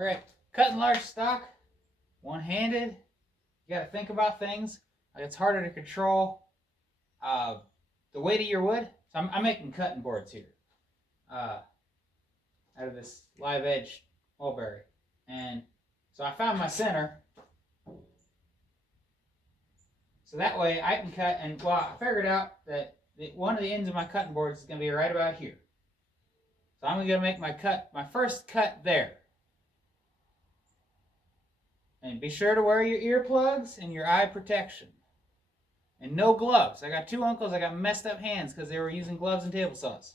All right, cutting large stock, one-handed. You got to think about things. It's harder to control the weight of your wood. So I'm making cutting boards here out of this live edge mulberry. And so I found my center. So that way I can cut, and well, I figured out that one of the ends of my cutting boards is going to be right about here. So I'm going to make my first cut there. And be sure to wear your earplugs and your eye protection. And no gloves. I got two uncles that got messed up hands because they were using gloves and table saws.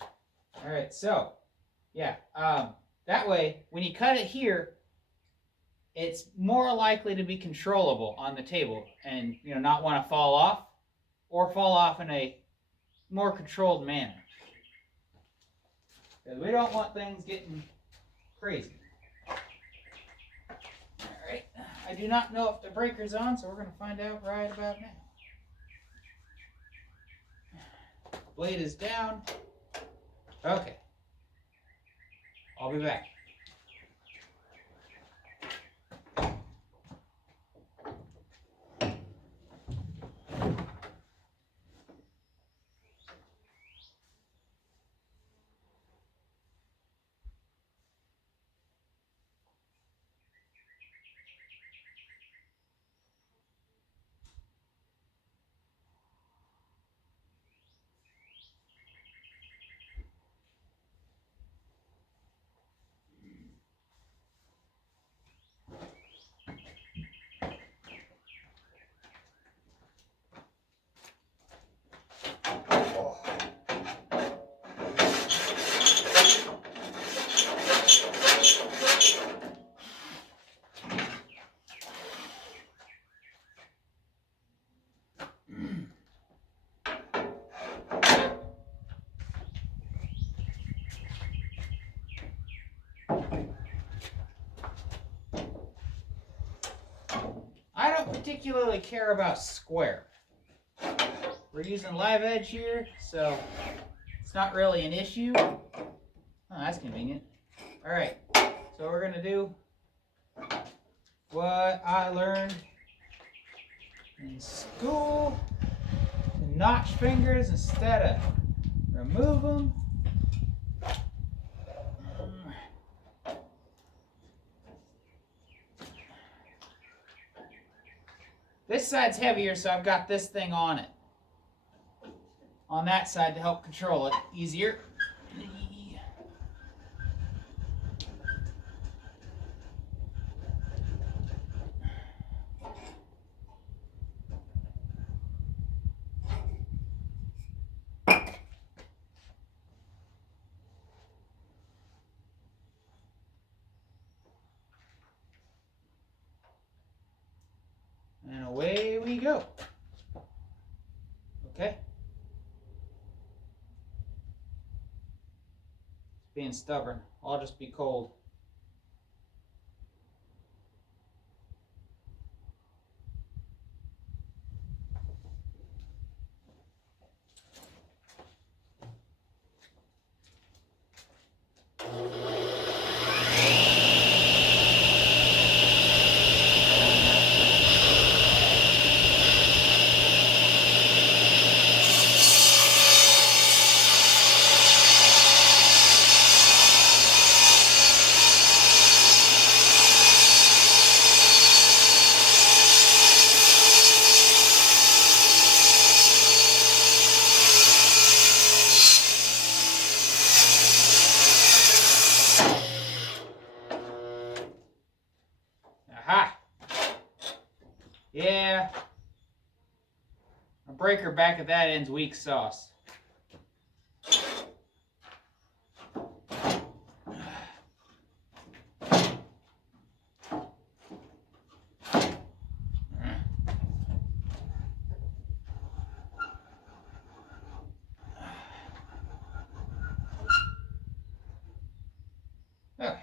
All right, so yeah, that way when you cut it here, it's more likely to be controllable on the table, and not want to fall off, or fall off in a more controlled manner. Because we don't want things getting crazy. All right, I do not know if the breaker's on, so we're going to find out right about now. Blade is down. Okay. I'll be back. I don't particularly care about square. We're using live edge here, so it's not really an issue. Oh, that's convenient. All right, so we're going to do what I learned in school. Notch fingers instead of remove them. This side's heavier, so I've got this thing on it. On that side to help control it easier. And away we go. Okay? It's being stubborn. I'll just be cold. Aha! Yeah. A breaker back at that end's weak sauce. Okay.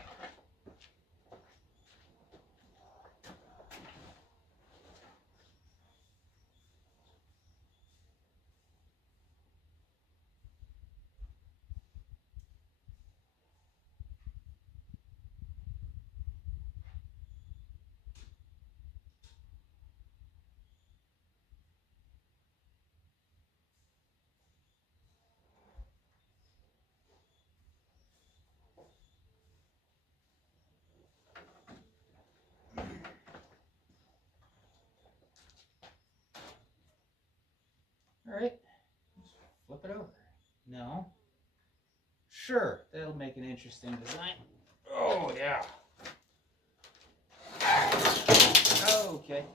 All right. Flip it over. No. Sure, that'll make an interesting design. Oh, yeah. Okay.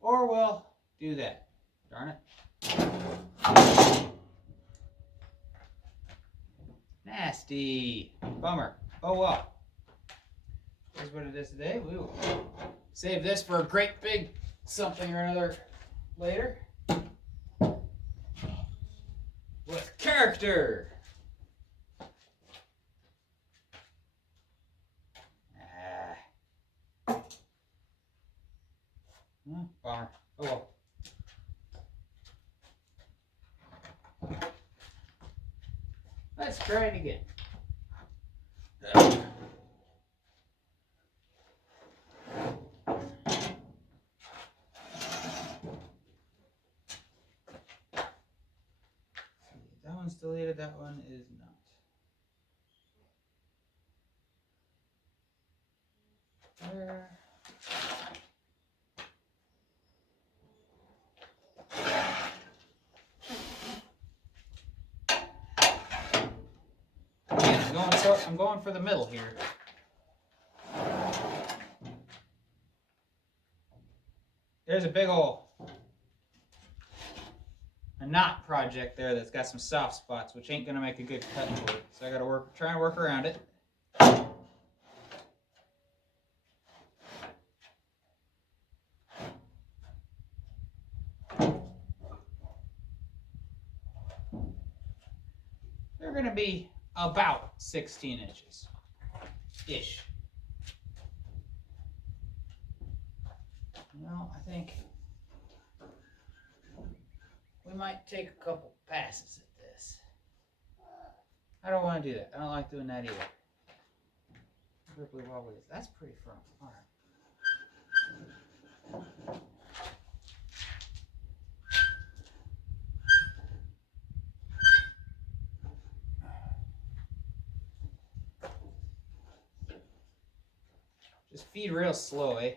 Or we'll do that. Darn it. Nasty. Bummer. Oh well. Here's what it is today. We will save this for a great big something or another later. With character. Bummer. Oh well. Let's try it again. That one's deleted, that one is not. There. I'm going for the middle here. There's a big old knot project there that's got some soft spots, which ain't gonna make a good cutting board. So I gotta try and work around it. They're gonna be about 16 inches ish. Well, I think we might take a couple passes at this. I don't want to do that. I don't like doing that either. Gripply wobbly. That's pretty firm. All right. Just feed real slow, eh?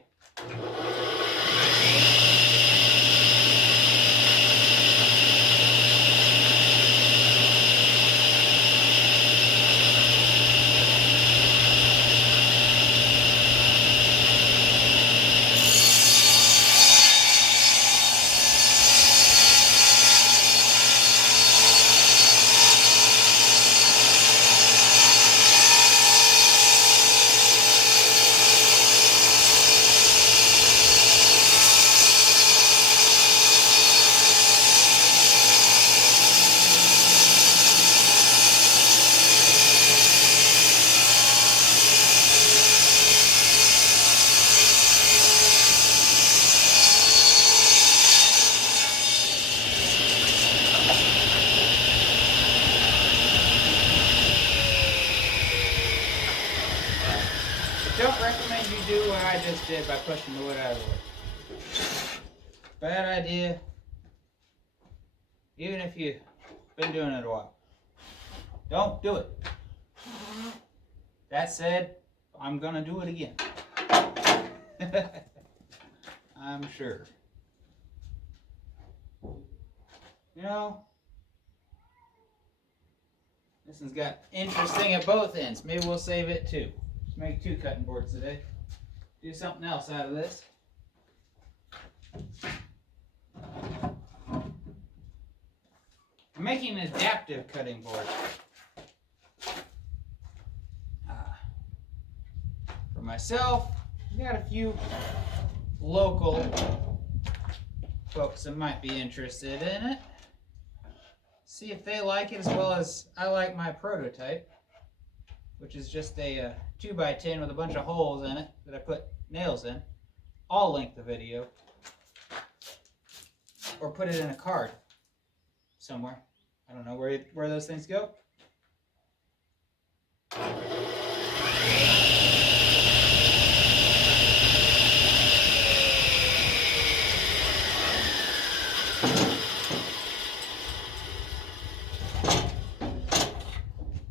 Don't recommend you do what I just did by pushing the wood out of the way. Bad idea, even if you've been doing it a while. Don't do it. That said, I'm gonna do it again. I'm sure. You know, this one's got interesting at both ends. Maybe we'll save it too. Let's make 2 cutting boards today. Do something else out of this. I'm making an adaptive cutting board. For myself, I got a few local folks that might be interested in it. See if they like it as well as I like my prototype, which is just a 2x10 with a bunch of holes in it that I put nails in. I'll link the video or put it in a card somewhere. I don't know where those things go.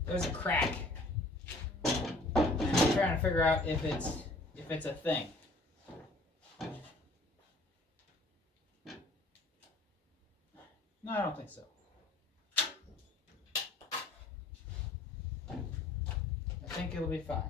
There's a crack. And I'm trying to figure out if it's a thing. No, I don't think so. I think it'll be fine.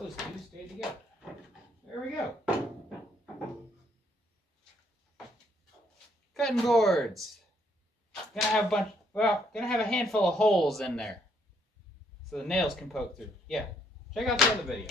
Those two stay together. There we go. Cutting boards. Gonna have a bunch. Well, gonna have a handful of holes in there, so the nails can poke through. Yeah. Check out the other video.